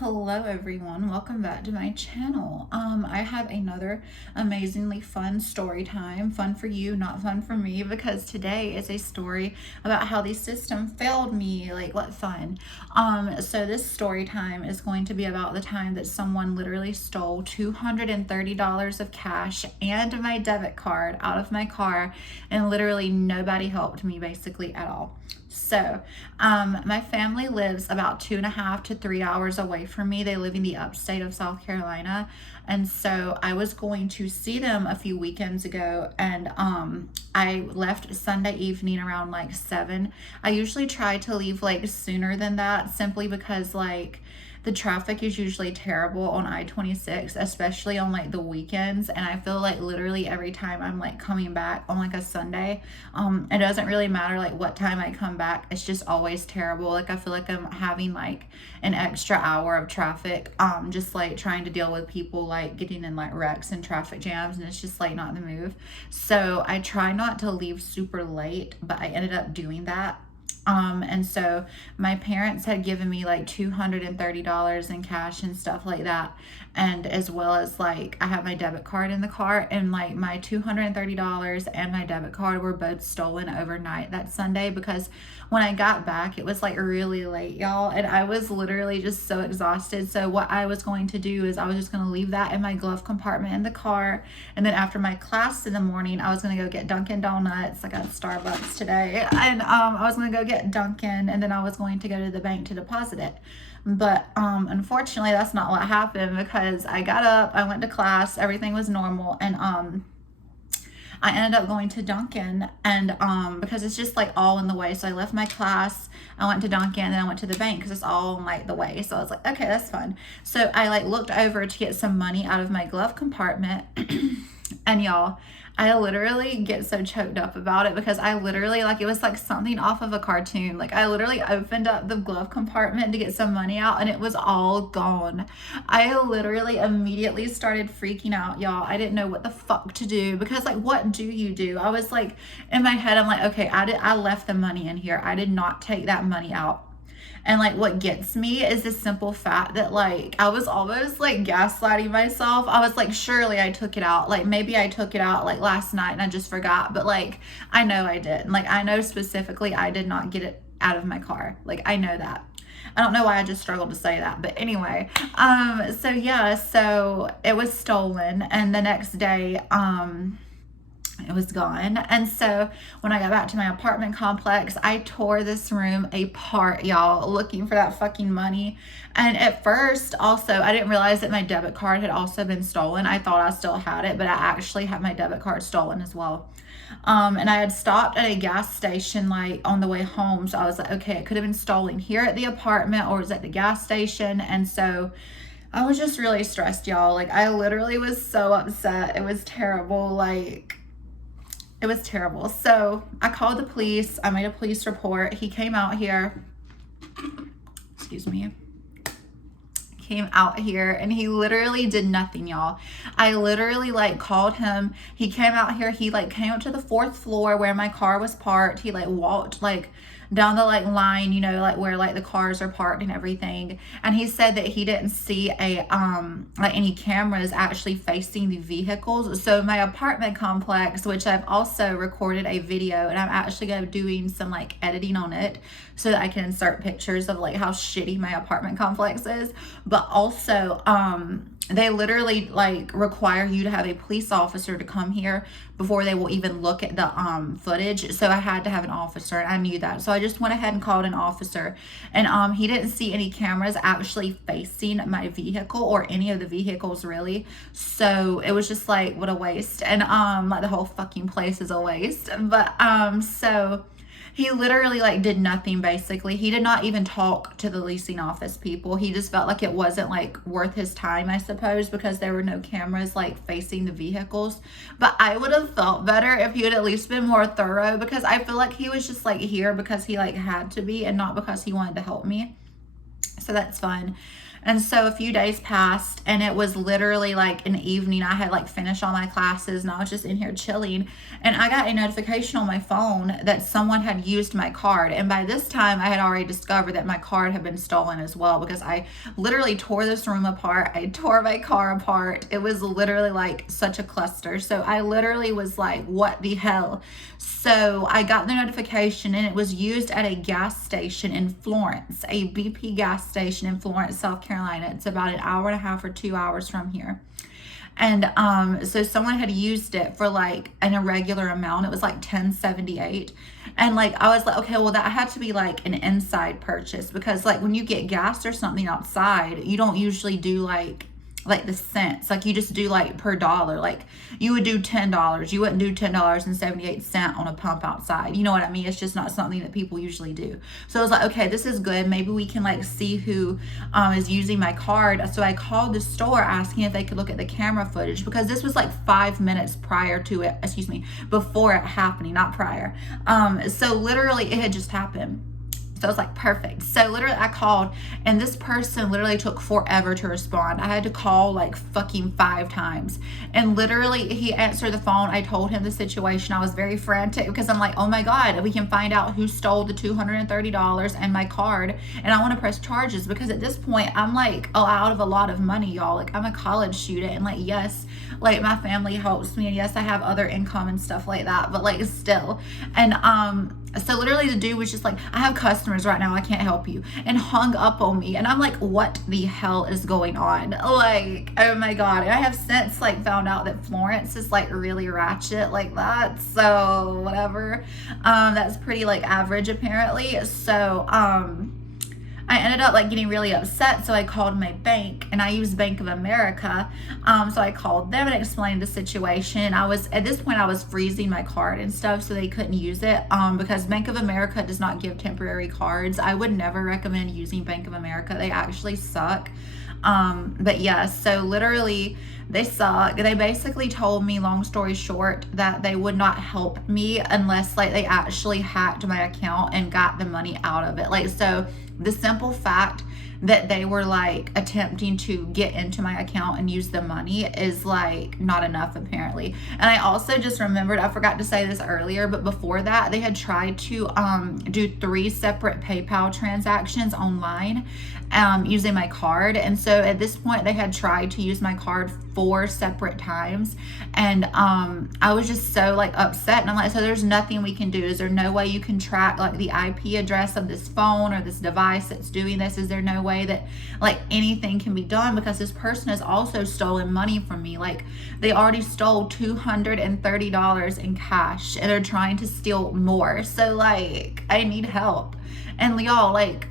Hello everyone, welcome back to my channel. I have another amazingly fun story time. Fun for you, not fun for me, because today is a story about how the system failed me. Like, what fun. So this story time is going to be about the time that someone literally stole $230 of cash and my debit card out of my car, and literally nobody helped me basically at all. So, my family lives about 2.5 to 3 hours away from me. They live in the upstate of South Carolina. And so I was going to see them a few weekends ago, and I left Sunday evening around like 7. I usually try to leave like sooner than that, simply because like the traffic is usually terrible on I-26, especially on like the weekends. And I feel like literally every time I'm like coming back on like a Sunday, it doesn't really matter like what time I come back, it's just always terrible. Like I feel like I'm having like an extra hour of traffic, just like trying to deal with people like getting in like wrecks and traffic jams, and it's just like not the move. So I try not to leave super late, but I ended up doing that. And so my parents had given me like $230 in cash and stuff like that. And as well as like I had my debit card in the car, and like my $230 and my debit card were both stolen overnight that Sunday, because when I got back, it was like really late, y'all. And I was literally just so exhausted. So what I was going to do is I was just going to leave that in my glove compartment in the car. And then after my class in the morning, I was going to go get Dunkin' Donuts. I got Starbucks today. And I was going to go get Dunkin', and then I was going to go to the bank to deposit it. But unfortunately, that's not what happened, because I got up, I went to class, everything was normal, and I ended up going to Dunkin', and because it's just like all in the way. So I left my class, I went to Dunkin', and then I went to the bank because it's all in like the way. So I was like, okay, that's fun. So I like looked over to get some money out of my glove compartment. And y'all, I literally get so choked up about it, because I literally, like, it was like something off of a cartoon. Like, I literally opened up the glove compartment to get some money out, and it was all gone. I literally immediately started freaking out, y'all. I didn't know what the fuck to do, because like, what do you do? I was like, in my head, I'm like, okay, I left the money in here. I did not take that money out. And like, what gets me is the simple fact that like I was almost like gaslighting myself. I was like, surely I took it out. Like, maybe I took it out like last night and I just forgot. But like, I know I did. Like, I know specifically I did not get it out of my car. Like, I know that. I don't know why I just struggled to say that, but anyway. So yeah, so it was stolen, and the next day, it was gone. And so when I got back to my apartment complex, I tore this room apart, y'all, looking for that fucking money. And at first, also, I didn't realize that my debit card had also been stolen. I thought I still had it, but I actually had my debit card stolen as well. And I had stopped at a gas station like on the way home. So I was like, okay, it could have been stolen here at the apartment, or it was at the gas station. And so I was just really stressed, y'all. Like, I literally was so upset. It was terrible. Like, it was terrible. So I called the police. I made a police report. He came out here. Excuse me. Came out here, and he literally did nothing, y'all. I literally like called him. He came out here. He like came up to the 4th floor where my car was parked. He like walked like down the like line, you know, like where like the cars are parked and everything. And he said that he didn't see a like any cameras actually facing the vehicles. So my apartment complex, which I've also recorded a video, and I'm actually going to be doing some like editing on it so that I can insert pictures of like how shitty my apartment complex is. But also they literally like require you to have a police officer to come here before they will even look at the footage. So I had to have an officer, and I knew that. So I just went ahead and called an officer, and he didn't see any cameras actually facing my vehicle or any of the vehicles really. So it was just like, what a waste. And like the whole fucking place is a waste. But so he literally like did nothing basically. He did not even talk to the leasing office people. He just felt like it wasn't like worth his time, I suppose, because there were no cameras like facing the vehicles. But I would have felt better if he had at least been more thorough, because I feel like he was just like here because he like had to be, and not because he wanted to help me. So that's fine. And so a few days passed, and it was literally like an evening. I had like finished all my classes, and I was just in here chilling. And I got a notification on my phone that someone had used my card. And by this time, I had already discovered that my card had been stolen as well, because I literally tore this room apart. I tore my car apart. It was literally like such a cluster. So I literally was like, what the hell? So I got the notification, and it was used at a gas station in Florence, a BP gas station in Florence, South Carolina. It's about an hour and a half or 2 hours from here. And so someone had used it for like an irregular amount. It was like 1078. And like I was like, okay, well, that had to be like an inside purchase, because like when you get gas or something outside, you don't usually do like the cents. Like you just do like per dollar. Like you would do $10. You wouldn't do $10.78 on a pump outside. You know what I mean? It's just not something that people usually do. So I was like, okay, this is good. Maybe we can like see who is using my card. So I called the store asking if they could look at the camera footage, because this was like 5 minutes prior to it, before it happening, not prior. So literally it had just happened. So I was like, perfect. So literally I called, and this person literally took forever to respond. I had to call like fucking 5 times. And literally he answered the phone. I told him the situation. I was very frantic because I'm like, oh my God, we can find out who stole the $230 and my card. And I want to press charges, because at this point I'm like out of a lot of money, y'all. Like I'm a college student, and like, yes, like my family helps me, and yes, I have other income and stuff like that, but like still. And so literally the dude was just like, I have customers right now, I can't help you, and hung up on me. And I'm like, what the hell is going on? Like, oh my God. And I have since like found out that Florence is like really ratchet like that. So whatever. That's pretty like average apparently. So I ended up like getting really upset. So I called my bank, and I use Bank of America. So I called them and explained the situation. At this point I was freezing my card and stuff, so they couldn't use it because Bank of America does not give temporary cards. I would never recommend using Bank of America. They actually suck. But yeah, so literally they suck. They basically told me, long story short, that they would not help me unless like they actually hacked my account and got the money out of it. Like, so the simple fact that they were like attempting to get into my account and use the money is like not enough apparently. And I also just remembered, I forgot to say this earlier, but before that they had tried to do 3 separate PayPal transactions online using my card. And so at this point they had tried to use my card 4 separate times, and I was just so like upset. And I'm like, so there's nothing we can do? Is there no way you can track like the IP address of this phone or this device that's doing this? Is there no way that like anything can be done? Because this person has also stolen money from me. Like they already stole $230 in cash, and they're trying to steal more. So like I need help. And y'all, like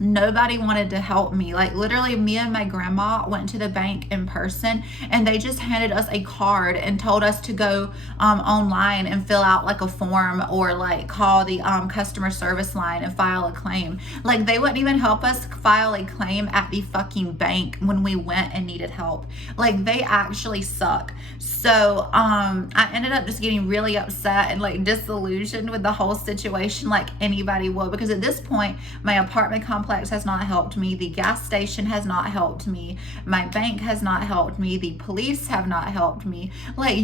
nobody wanted to help me. Like literally me and my grandma went to the bank in person, and they just handed us a card and told us to go online and fill out like a form, or like call the customer service line and file a claim. Like they wouldn't even help us file a claim at the fucking bank when we went and needed help. Like they actually suck. So I ended up just getting really upset and like disillusioned with the whole situation, like anybody would, because at this point my apartment complex has not helped me, the gas station has not helped me, my bank has not helped me, the police have not helped me. Like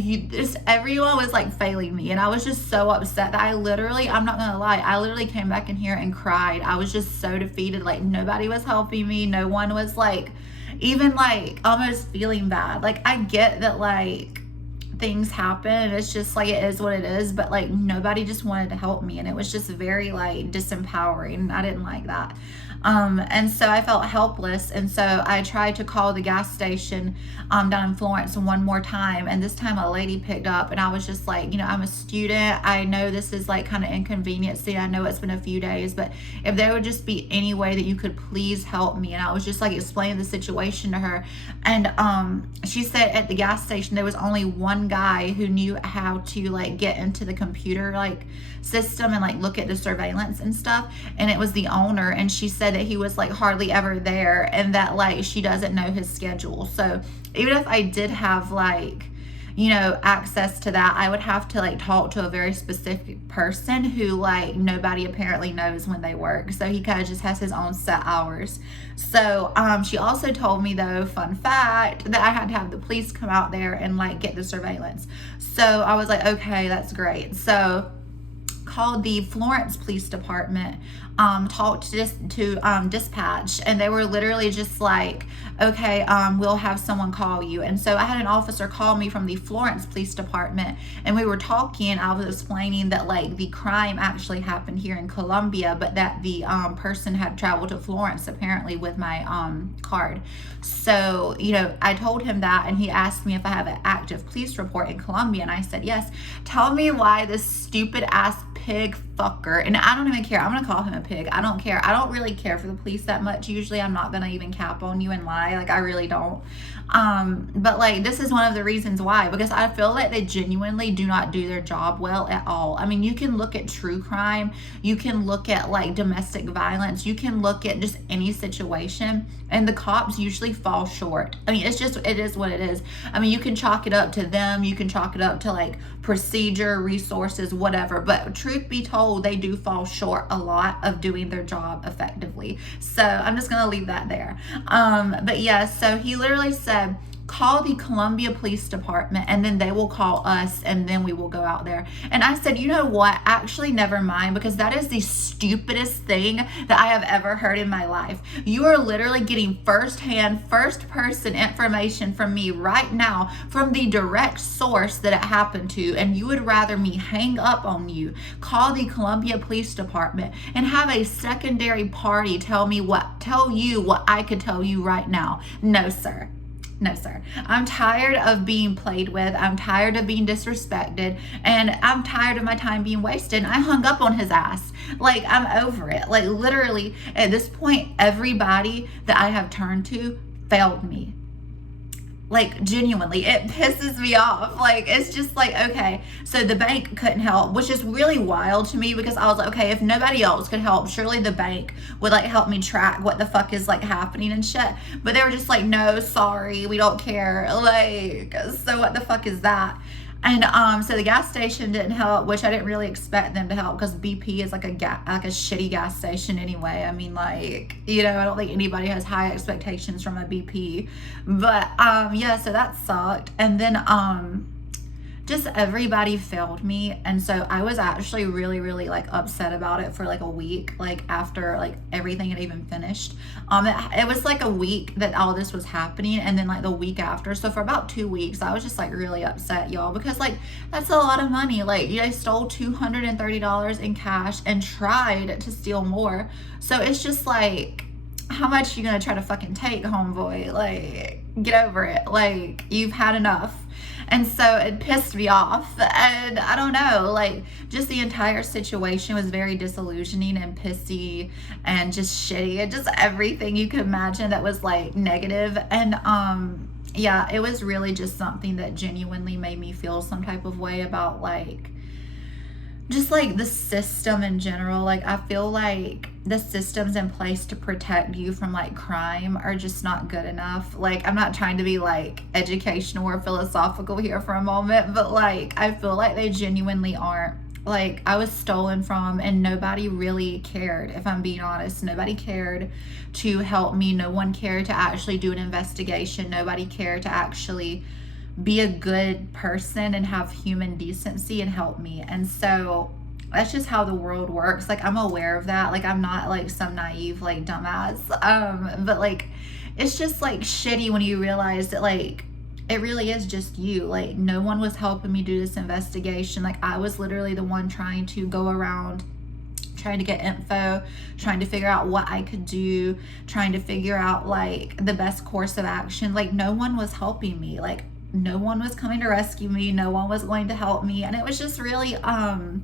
everyone was like failing me, and I was just so upset that I'm not gonna lie, I literally came back in here and cried. I was just so defeated. Like nobody was helping me. No one was like even like almost feeling bad. Like I get that like things happen and it's just like it is what it is, but like nobody just wanted to help me, and it was just very like disempowering. I didn't like that. And so I felt helpless, and so I tried to call the gas station down in Florence one more time, and this time a lady picked up, and I was just like, I'm a student, I know this is like kind of inconveniencing, I know it's been a few days, but if there would just be any way that you could please help me. And I was just like explaining the situation to her, and she said at the gas station there was only one guy who knew how to like get into the computer like system and like look at the surveillance and stuff, and it was the owner. And she said that he was like hardly ever there, and that like she doesn't know his schedule. So even if I did have like access to that, I would have to like talk to a very specific person who like nobody apparently knows when they work. So he kind of just has his own set hours. So she also told me, though, fun fact, that I had to have the police come out there and like get the surveillance. So I was like, okay, that's great. So called the Florence Police Department, talked to dispatch, and they were literally just like, okay, we'll have someone call you. And so I had an officer call me from the Florence Police Department, and we were talking. I was explaining that like the crime actually happened here in Colombia, but that the person had traveled to Florence apparently with my card. So I told him that, and he asked me if I have an active police report in Colombia, and I said yes. Tell me why this stupid ass pig fucker, and I don't even care, I'm gonna call him a pig, I don't care, I don't really care for the police that much usually. I'm not gonna even cap on you and lie, like I really don't, but like this is one of the reasons why, because I feel like they genuinely do not do their job well at all. I mean, you can look at true crime, you can look at like domestic violence, you can look at just any situation, and the cops usually fall short. I mean, it is what it is. I mean, you can chalk it up to them, you can chalk it up to like procedure, resources, whatever, but truth be told, they do fall short a lot of doing their job effectively. So I'm just gonna leave that there. But yeah, so he literally said, call the Columbia Police Department and then they will call us and then we will go out there. And I said, you know what? Actually, never mind, because that is the stupidest thing that I have ever heard in my life. You are literally getting firsthand, first person information from me right now from the direct source that it happened to. And you would rather me hang up on you, call the Columbia Police Department, and have a secondary party tell you what I could tell you right now. No, sir. No, sir. I'm tired of being played with. I'm tired of being disrespected. And I'm tired of my time being wasted. And I hung up on his ass. Like, I'm over it. Like, literally, at this point, everybody that I have turned to failed me. Like, genuinely, it pisses me off. Like, it's just like, okay, so the bank couldn't help, which is really wild to me, because I was like, okay, if nobody else could help, surely the bank would like help me track what the fuck is like happening and shit. But they were just like, no, sorry, we don't care. Like, so what the fuck is that? And so the gas station didn't help, which I didn't really expect them to help, because BP is like a shitty gas station anyway. I mean, like, I don't think anybody has high expectations from a BP. But yeah, so that sucked. And then just everybody failed me, and so I was actually really, really like upset about it for like a week, like after like everything had even finished. It was like a week that all this was happening, and then like the week after, so for about 2 weeks I was just like really upset, y'all, because like that's a lot of money. Like, they stole $230 in cash and tried to steal more. So it's just like, how much you gonna try to fucking take, homeboy? Like, get over it. Like, you've had enough. And so it pissed me off, and I don't know, like, just the entire situation was very disillusioning and pissy and just shitty and just everything you could imagine that was like negative. And yeah, it was really just something that genuinely made me feel some type of way about like just like the system in general. Like, I feel like the systems in place to protect you from like crime are just not good enough. Like, I'm not trying to be like educational or philosophical here for a moment, but like I feel like they genuinely aren't. Like, I was stolen from, and nobody really cared. If I'm being honest, nobody cared to help me. No one cared to actually do an investigation. Nobody cared to actually be a good person and have human decency and help me. And so that's just how the world works. Like, I'm aware of that. Like, I'm not like some naive like dumbass, but like it's just like shitty when you realize that like it really is just you. Like, no one was helping me do this investigation. Like, I was literally the one trying to go around, trying to get info, trying to figure out what I could do, trying to figure out like the best course of action. Like, no one was helping me. Like, no one was coming to rescue me. No one was going to help me. And it was just really, I'm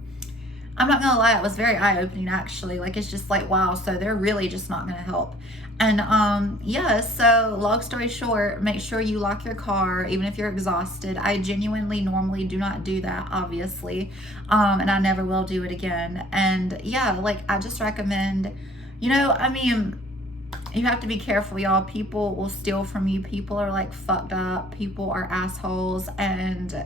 not gonna lie, it was very eye-opening actually. Like, it's just like, wow, so they're really just not gonna help. And yeah, so long story short, make sure you lock your car even if you're exhausted. I genuinely normally do not do that, obviously, and I never will do it again. And yeah, like, I just recommend, I mean, you have to be careful, y'all. People will steal from you. People are like fucked up. People are assholes, and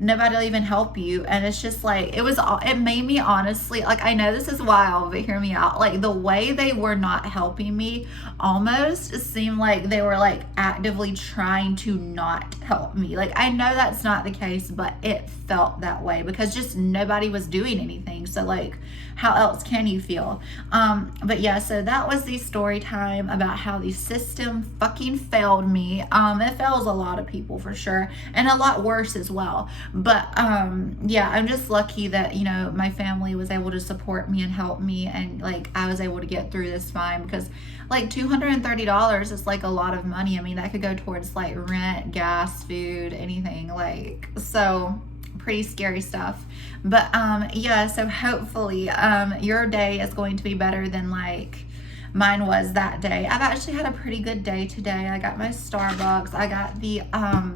nobody will even help you. And it's just like, it made me honestly, like, I know this is wild, but hear me out. Like, the way they were not helping me almost seemed like they were like actively trying to not help me. Like, I know that's not the case, but it felt that way because just nobody was doing anything. So like, how else can you feel? But yeah, so that was the story time about how the system fucking failed me. It fails a lot of people for sure, and a lot worse as well. But yeah, I'm just lucky that, you know, my family was able to support me and help me, and like I was able to get through this fine, because like $230 is like a lot of money. I mean, that could go towards like rent, gas, food, anything. Like, so pretty scary stuff. But yeah, so hopefully your day is going to be better than like mine was that day. I've actually had a pretty good day today. I got my Starbucks. I got the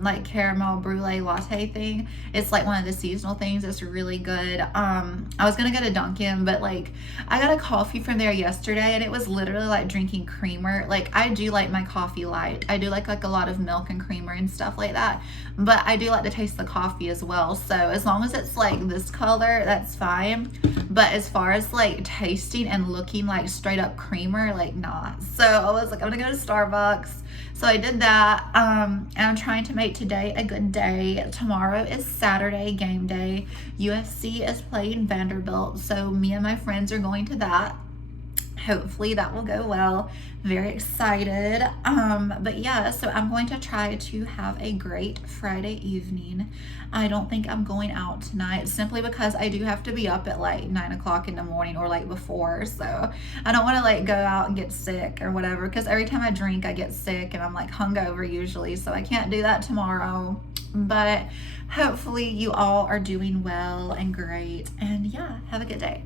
like caramel brulee latte thing. It's like one of the seasonal things. It's really good. I was gonna go to Dunkin', but like I got a coffee from there yesterday, and it was literally like drinking creamer. Like, I do like my coffee light. I do like a lot of milk and creamer and stuff like that, but I do like to taste the coffee as well. So as long as it's like this color, that's fine. But as far as like tasting and looking like straight up creamer, like, not. So I was like, I'm gonna go to Starbucks. So I did that, and I'm trying to make today a good day. Tomorrow is Saturday, game day. USC is playing Vanderbilt, so me and my friends are going to that. Hopefully that will go well. Very excited. But yeah, so I'm going to try to have a great Friday evening. I don't think I'm going out tonight, simply because I do have to be up at like 9 o'clock in the morning, or like before. So I don't want to like go out and get sick or whatever, because every time I drink I get sick, and I'm like hungover usually, so I can't do that tomorrow. But hopefully you all are doing well and great, and yeah, have a good day.